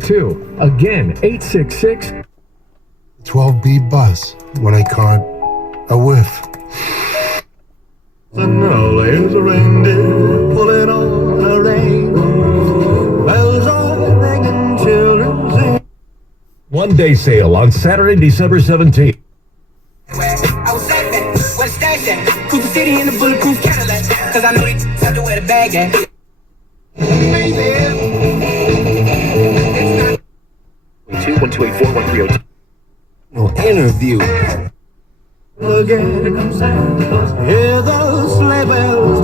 42. Again, 866. 12B buzz when I caught a whiff. And now there's a reindeer pulling on a rein. Bells are ringing, children sing. One-day sale on Saturday, December 17th. I was safe at, where the stash at? Cruise the city in the bulletproof Cadillac. Cause I know they have to wear the bag at. Interview. Again, hear those sleigh bells